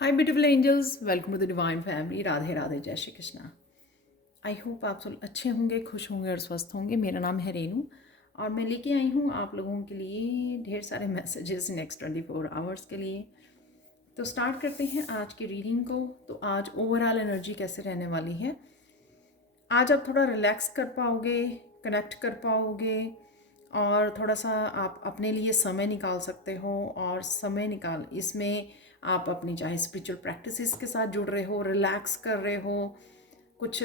Hi beautiful angels, welcome to the divine family. Radhe Radhe, जय Shri Krishna. I hope आप सब अच्छे होंगे, खुश होंगे और स्वस्थ होंगे। मेरा नाम है रेनू और मैं लेके आई हूँ आप लोगों के लिए ढेर सारे मैसेजेस नेक्स्ट 24 आवर्स के लिए। तो स्टार्ट करते हैं आज की रीडिंग को। तो आज ओवरऑल एनर्जी कैसे रहने वाली है। आज आप थोड़ा रिलैक्स कर पाओगे, कनेक्ट कर पाओगे और थोड़ा सा आप अपने लिए समय निकाल सकते हो। और समय निकाल इसमें आप अपनी चाहे स्पिरिचुअल प्रैक्टिसेस के साथ जुड़ रहे हो, रिलैक्स कर रहे हो, कुछ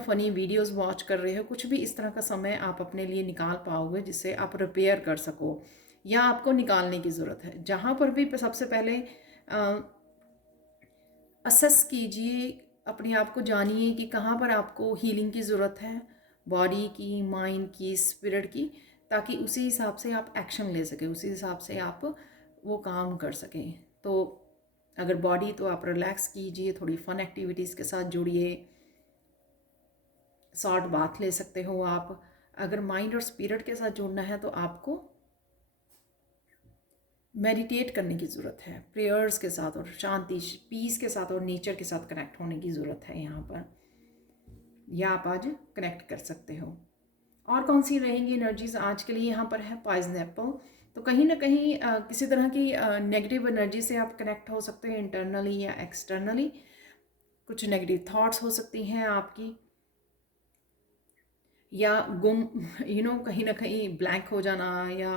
फनी वीडियोस वॉच कर रहे हो, कुछ भी इस तरह का समय आप अपने लिए निकाल पाओगे जिससे आप रिपेयर कर सको या आपको निकालने की ज़रूरत है। जहाँ पर भी सबसे पहले असेस कीजिए, अपने आप को जानिए कि कहाँ पर आपको हीलिंग की ज़रूरत है, बॉडी की, माइंड की, स्पिरिट की, ताकि उसी हिसाब से आप एक्शन ले सकें, उसी हिसाब से आप वो काम कर सकें। तो अगर बॉडी तो आप रिलैक्स कीजिए, थोड़ी फन एक्टिविटीज़ के साथ जुड़िए, शॉर्ट बाथ ले सकते हो आप। अगर माइंड और स्पिरिट के साथ जुड़ना है तो आपको मेडिटेट करने की ज़रूरत है, प्रेयर्स के साथ और शांति, पीस के साथ और नेचर के साथ कनेक्ट होने की ज़रूरत है यहाँ पर, या आप आज कनेक्ट कर सकते हो। और कौन सी रहेंगी एनर्जीज आज के लिए यहाँ पर है पॉइजन एप्पल। तो कहीं ना कहीं किसी तरह की नेगेटिव एनर्जी से आप कनेक्ट हो सकते हैं, इंटरनली या एक्सटर्नली। कुछ नेगेटिव थॉट्स हो सकती हैं आपकी, या गुम कहीं ना कहीं ब्लैंक हो जाना या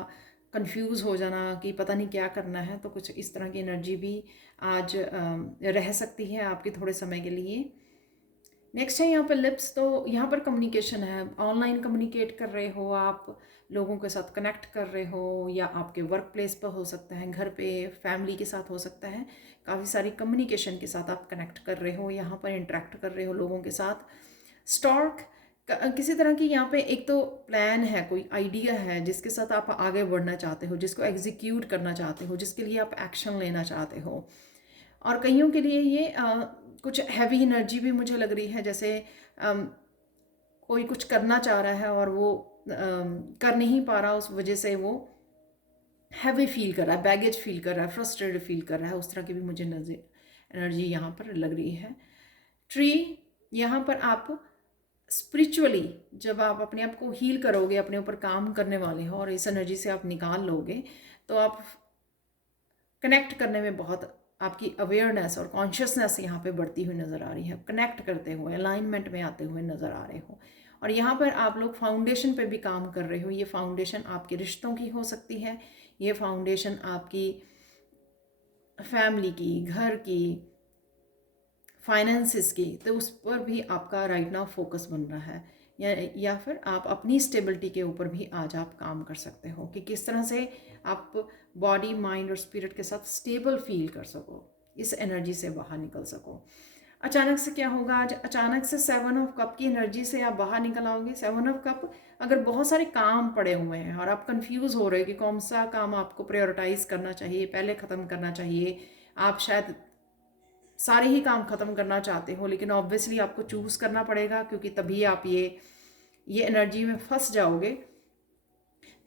कंफ्यूज हो जाना कि पता नहीं क्या करना है। तो कुछ इस तरह की एनर्जी भी आज रह सकती है आपके थोड़े समय के लिए। नेक्स्ट है यहाँ पर लिप्स। तो यहाँ पर कम्युनिकेशन है, ऑनलाइन कम्युनिकेट कर रहे हो आप, लोगों के साथ कनेक्ट कर रहे हो, या आपके वर्क प्लेस पर हो सकता है, घर पे फैमिली के साथ हो सकता है। काफ़ी सारी कम्युनिकेशन के साथ आप कनेक्ट कर रहे हो, यहाँ पर इंटरेक्ट कर रहे हो लोगों के साथ। स्टॉर्क किसी तरह की यहाँ पे एक तो प्लान है, कोई आइडिया है जिसके साथ आप आगे बढ़ना चाहते हो, जिसको एग्जीक्यूट करना चाहते हो, जिसके लिए आप एक्शन लेना चाहते हो। और कईयों के लिए ये कुछ हैवी एनर्जी भी मुझे लग रही है, जैसे कोई कुछ करना चाह रहा है और वो कर नहीं पा रहा, उस वजह से वो हैवी फील कर रहा है, बैगेज फील कर रहा है, फ्रस्ट्रेटेड फील कर रहा है। उस तरह की भी मुझे एनर्जी यहाँ पर लग रही है। ट्री, यहाँ पर आप स्पिरिचुअली जब आप अपने आप को हील करोगे, अपने ऊपर काम करने वाले हो और इस एनर्जी से आप निकाल लोगे, तो आप कनेक्ट करने में बहुत आपकी अवेयरनेस और कॉन्शियसनेस यहाँ पे बढ़ती हुई नज़र आ रही है। कनेक्ट करते हुए, अलाइनमेंट में आते हुए नज़र आ रहे हो। और यहाँ पर आप लोग फाउंडेशन पे भी काम कर रहे हो। ये फाउंडेशन आपके रिश्तों की हो सकती है, ये फाउंडेशन आपकी फैमिली की, घर की, फाइनेंसिस की, तो उस पर भी आपका राइट नाउ फोकस बन रहा है। या फिर आप अपनी स्टेबिलिटी के ऊपर भी आज आप काम कर सकते हो कि किस तरह से आप बॉडी, माइंड और स्पिरिट के साथ स्टेबल फील कर सको, इस एनर्जी से बाहर निकल सको। अचानक से क्या होगा आज, अचानक से 7 ऑफ कप की एनर्जी से आप बाहर निकल आओगे। 7 ऑफ कप, अगर बहुत सारे काम पड़े हुए हैं और आप कंफ्यूज हो रहे हो कि कौन सा काम आपको प्रायोरिटाइज करना चाहिए, पहले ख़त्म करना चाहिए, आप शायद सारे ही काम ख़त्म करना चाहते हो, लेकिन ऑब्वियसली आपको चूज़ करना पड़ेगा, क्योंकि तभी आप ये एनर्जी में फंस जाओगे।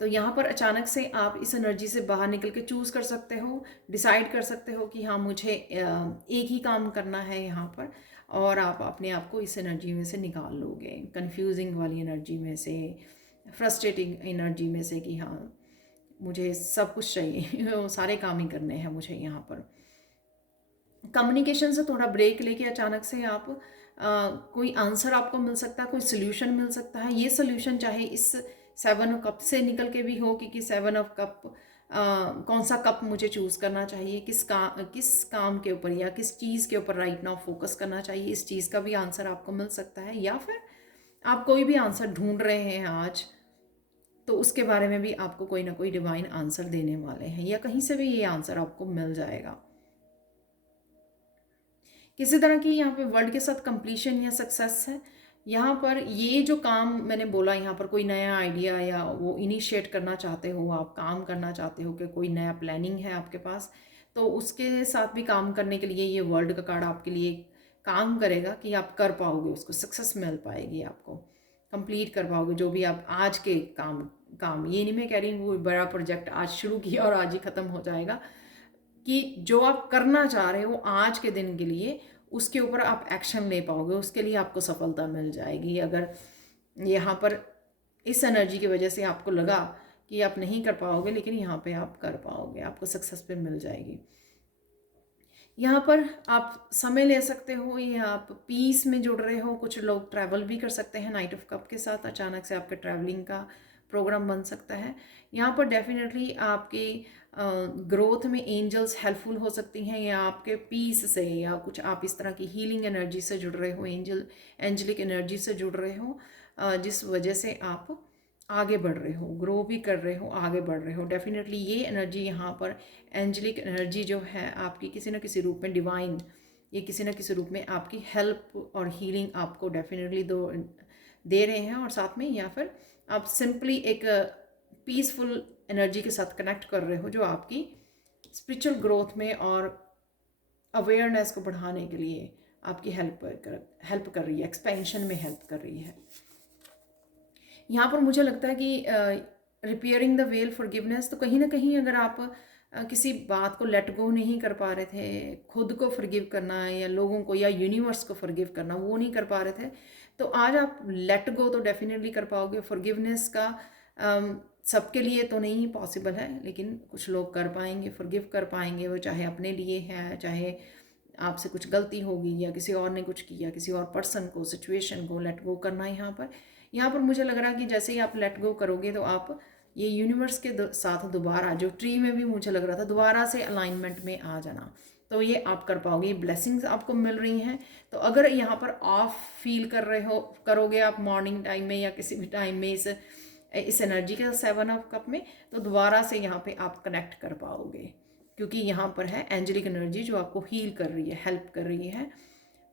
तो यहाँ पर अचानक से आप इस एनर्जी से बाहर निकल के चूज़ कर सकते हो, डिसाइड कर सकते हो कि हाँ, मुझे एक ही काम करना है यहाँ पर, और आप अपने आप को इस एनर्जी में से निकाल लोगे, कंफ्यूजिंग वाली एनर्जी में से, फ्रस्ट्रेटिंग एनर्जी में से कि हाँ, मुझे सब कुछ चाहिए सारे काम ही करने हैं मुझे। यहाँ पर कम्युनिकेशन से थोड़ा ब्रेक लेके अचानक से आप कोई आंसर आपको मिल सकता है, कोई सोल्यूशन मिल सकता है। ये सोल्यूशन चाहे इस 7 ऑफ कप से निकल के भी हो कि 7 ऑफ कप कौन सा कप मुझे चूज़ करना चाहिए, किस काम के ऊपर या किस चीज़ के ऊपर राइट नाउ फोकस करना चाहिए, इस चीज़ का भी आंसर आपको मिल सकता है। या फिर आप कोई भी आंसर ढूंढ रहे हैं आज, तो उसके बारे में भी आपको कोई ना कोई डिवाइन आंसर देने वाले हैं, या कहीं से भी ये आंसर आपको मिल जाएगा। किसी तरह की यहाँ पे वर्ल्ड के साथ कंप्लीशन या सक्सेस है। यहाँ पर ये जो काम मैंने बोला, यहाँ पर कोई नया आइडिया या वो इनिशिएट करना चाहते हो, आप काम करना चाहते हो कि कोई नया प्लानिंग है आपके पास, तो उसके साथ भी काम करने के लिए ये वर्ल्ड का कार्ड आपके लिए काम करेगा कि आप कर पाओगे, उसको सक्सेस मिल पाएगी, आपको कंप्लीट कर पाओगे जो भी आप आज के काम। ये नहीं मैं कह रही हूँ वो बड़ा प्रोजेक्ट आज शुरू किया और आज ही ख़त्म हो जाएगा। कि जो आप करना चाह रहे हो आज के दिन के लिए, उसके ऊपर आप एक्शन ले पाओगे, उसके लिए आपको सफलता मिल जाएगी। अगर यहाँ पर इस एनर्जी की वजह से आपको लगा कि आप नहीं कर पाओगे, लेकिन यहाँ पे आप कर पाओगे, आपको सक्सेस पे मिल जाएगी। यहाँ पर आप समय ले सकते हो, या आप पीस में जुड़ रहे हो। कुछ लोग ट्रैवल भी कर सकते हैं नाइट ऑफ कप के साथ, अचानक से आपके ट्रैवलिंग का प्रोग्राम बन सकता है। यहाँ पर डेफिनेटली आपकी ग्रोथ में एंजल्स हेल्पफुल हो सकती हैं, या आपके पीस से, या कुछ आप इस तरह की हीलिंग एनर्जी से जुड़ रहे हो, एंजलिक एनर्जी से जुड़ रहे हो, जिस वजह से आप आगे बढ़ रहे हो, ग्रो भी कर रहे हो, आगे बढ़ रहे हो। डेफिनेटली ये एनर्जी यहाँ पर एंजलिक एनर्जी जो है आपकी किसी न किसी रूप में, डिवाइन, ये किसी न किसी रूप में आपकी हेल्प और हीलिंग आपको डेफिनेटली दे रहे हैं। और साथ में या फिर आप सिंपली एक पीसफुल एनर्जी के साथ कनेक्ट कर रहे हो, जो आपकी स्पिरिचुअल ग्रोथ में और अवेयरनेस को बढ़ाने के लिए आपकी हेल्प कर रही है, एक्सपेंशन में हेल्प कर रही है। यहाँ पर मुझे लगता है कि रिपेयरिंग द वेल फॉरगिवनेस, तो कहीं ना कहीं अगर आप किसी बात को लेट गो नहीं कर पा रहे थे, खुद को फॉरगिव करना या लोगों को या यूनिवर्स को फॉरगिव करना वो नहीं कर पा रहे थे, तो आज आप लेट गो तो डेफिनेटली कर पाओगे। फॉरगिवनेस का सबके लिए तो नहीं पॉसिबल है, लेकिन कुछ लोग कर पाएंगे, फॉरगिव कर पाएंगे, वो चाहे अपने लिए है, चाहे आपसे कुछ गलती होगी या किसी और ने कुछ किया, किसी और पर्सन को, सिचुएशन को लेट गो करना है। यहाँ पर मुझे लग रहा है कि जैसे ही आप लेट गो करोगे तो आप ये यूनिवर्स के साथ दोबारा, जो ट्री में भी मुझे लग रहा था, दोबारा से अलाइनमेंट में आ जाना, तो ये आप कर पाओगे। ये ब्लेसिंग्स आपको मिल रही हैं। तो अगर यहाँ पर ऑफ फील कर रहे हो, करोगे आप मॉर्निंग टाइम में या किसी भी टाइम में इस एनर्जी के 7 ऑफ कप में, तो दोबारा से यहाँ पे आप कनेक्ट कर पाओगे, क्योंकि यहाँ पर है एंजलिक एनर्जी जो आपको हील कर रही है, हेल्प कर रही है,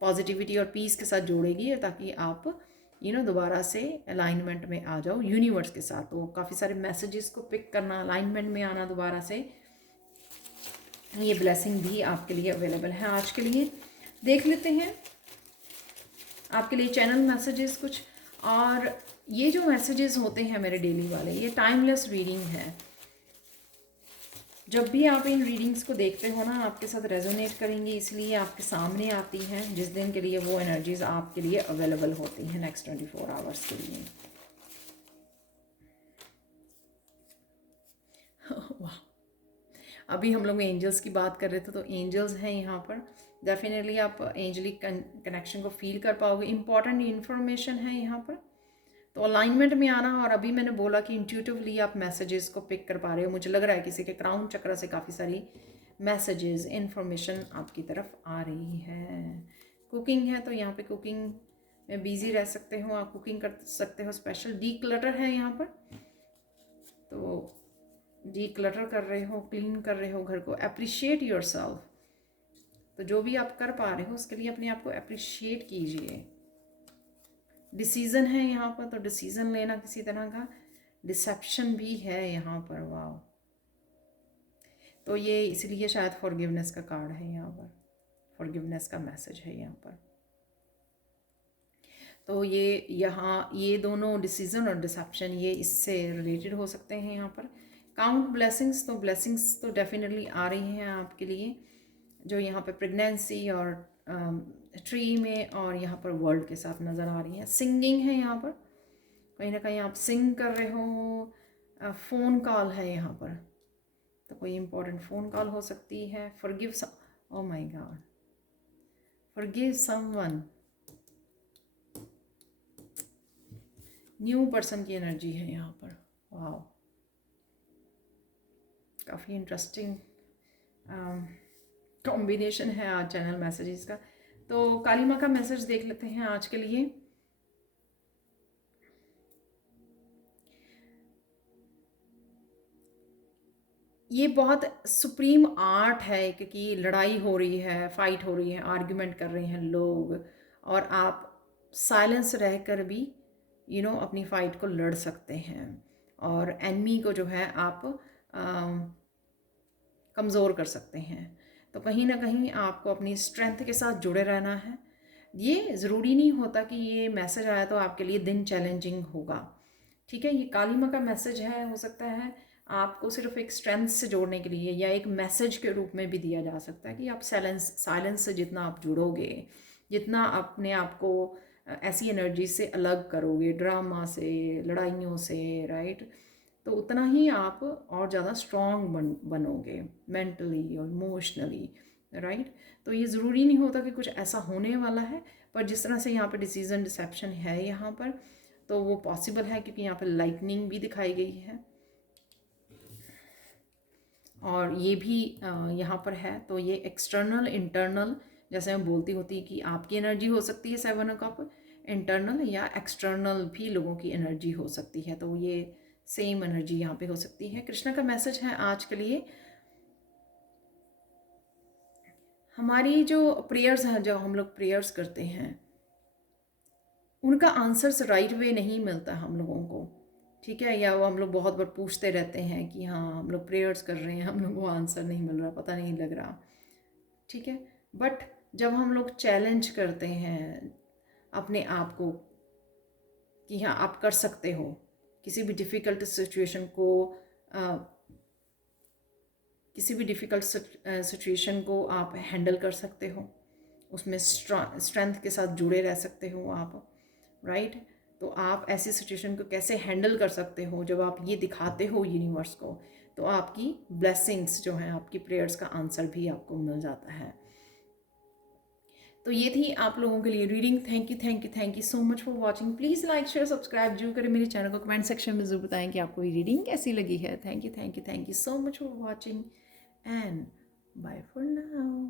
पॉजिटिविटी और पीस के साथ जोड़ेगी, ताकि आप दोबारा से अलाइनमेंट में आ जाओ यूनिवर्स के साथ। तो काफ़ी सारे मैसेजेस को पिक करना, अलाइनमेंट में आना दोबारा से, ये ब्लेसिंग भी आपके लिए अवेलेबल है। आज के लिए देख लेते हैं आपके लिए चैनल मैसेजेस कुछ। और ये जो मैसेजेस होते हैं मेरे डेली वाले, ये टाइमलेस रीडिंग है। जब भी आप इन रीडिंग्स को देखते हो ना, आपके साथ रेजोनेट करेंगी, इसलिए आपके सामने आती हैं जिस दिन के लिए वो एनर्जीज आपके लिए अवेलेबल होती हैं नेक्स्ट 24 आवर्स के लिए। वाह, अभी हम लोग एंजल्स की बात कर रहे थे, तो एंजल्स हैं यहाँ पर। डेफिनेटली आप एंजलिक कनेक्शन को फील कर पाओगे। इंपॉर्टेंट इन्फॉर्मेशन है यहाँ पर, तो अलाइनमेंट में आना। और अभी मैंने बोला कि इंट्यूटिवली आप मैसेजेस को पिक कर पा रहे हो। मुझे लग रहा है किसी के क्राउन चक्र से काफ़ी सारी मैसेजेस, इन्फॉर्मेशन आपकी तरफ आ रही है। कुकिंग है तो यहाँ पे कुकिंग में बिजी रह सकते हो, आप कुकिंग कर सकते हो। स्पेशल डी क्लटर है यहाँ पर, तो डी क्लटर कर रहे हो, क्लीन कर रहे हो घर को। अप्रिशिएट योरसेल्फ, तो जो भी आप कर पा रहे हो उसके लिए अपने आप को अप्रिशिएट कीजिए। डिसीज़न है यहाँ पर, तो डिसीज़न लेना किसी तरह का। डिसेप्शन भी है यहाँ पर, वाह। तो ये इसलिए शायद फॉरगिवनेस का कार्ड है यहाँ पर, फॉरगिवनेस का मैसेज है यहाँ पर। तो ये दोनों डिसीज़न और डिसेप्शन, ये इससे रिलेटेड हो सकते हैं यहाँ पर। काउंट ब्लेसिंग्स, तो ब्लेसिंग्स तो डेफिनेटली आ रही हैं आपके लिए, जो यहाँ पे प्रेगनेंसी और ट्री में और यहाँ पर वर्ल्ड के साथ नज़र आ रही हैं। सिंगिंग है यहाँ पर, कहीं ना कहीं आप सिंग कर रहे हो। फ़ोन कॉल है यहाँ पर, तो कोई इम्पोर्टेंट फ़ोन कॉल हो सकती है। Forgive oh my God, forgive someone, new person की एनर्जी है यहाँ पर, वाह। काफ़ी इंटरेस्टिंग कॉम्बिनेशन है आज चैनल मैसेजेस का। तो काली माँ का मैसेज देख लेते हैं आज के लिए। ये बहुत सुप्रीम आर्ट है, क्योंकि लड़ाई हो रही है, फाइट हो रही है, आर्ग्यूमेंट कर रहे हैं लोग, और आप साइलेंस रहकर भी अपनी फाइट को लड़ सकते हैं, और एनिमी को जो है आप कमज़ोर कर सकते हैं। तो कहीं ना कहीं आपको अपनी स्ट्रेंथ के साथ जुड़े रहना है। ये ज़रूरी नहीं होता कि ये मैसेज आया तो आपके लिए दिन चैलेंजिंग होगा, ठीक है। ये काली माँ का मैसेज है, हो सकता है आपको सिर्फ एक स्ट्रेंथ से जोड़ने के लिए या एक मैसेज के रूप में भी दिया जा सकता है कि आप साइलेंस से जितना आप जुड़ोगे, जितना अपने आप को ऐसी एनर्जी से अलग करोगे, ड्रामा से, लड़ाइयों से, राइट, तो उतना ही आप और ज़्यादा स्ट्रॉन्ग बनोगे मेंटली और इमोशनली, राइट। तो ये ज़रूरी नहीं होता कि कुछ ऐसा होने वाला है, पर जिस तरह से यहाँ पर डिसीजन डिसेप्शन है यहाँ पर, तो वो पॉसिबल है क्योंकि यहाँ पर लाइटनिंग भी दिखाई गई है और ये भी यहाँ पर है। तो ये एक्सटर्नल इंटरनल, जैसे मैं बोलती होती कि आपकी एनर्जी हो सकती है 7 कप, इंटरनल या एक्सटर्नल भी लोगों की एनर्जी हो सकती है, तो ये सेम एनर्जी यहाँ पे हो सकती है। कृष्णा का मैसेज है आज के लिए, हमारी जो प्रेयर्स हैं, जो हम लोग प्रेयर्स करते हैं, उनका आंसर्स राइट वे नहीं मिलता हम लोगों को, ठीक है, या वो हम लोग बहुत बार पूछते रहते हैं कि हाँ हम लोग प्रेयर्स कर रहे हैं, हम लोग को आंसर नहीं मिल रहा, पता नहीं लग रहा, ठीक है। बट जब हम लोग चैलेंज करते हैं अपने आप को कि हाँ आप कर सकते हो, किसी भी डिफ़िकल्ट सिचुएशन को आप हैंडल कर सकते हो, उसमें स्ट्रेंथ के साथ जुड़े रह सकते हो आप, राइट। तो आप ऐसी सिचुएशन को कैसे हैंडल कर सकते हो, जब आप ये दिखाते हो यूनिवर्स को, तो आपकी ब्लेसिंग्स जो हैं, आपकी प्रेयर्स का आंसर भी आपको मिल जाता है। तो ये थी आप लोगों के लिए reading. Thank you so much for watching. Please like share subscribe जरूर करें मेरे चैनल को, कमेंट सेक्शन में ज़रूर बताएं कि आपको ये रीडिंग कैसी लगी है। Thank you so much for watching and bye for now.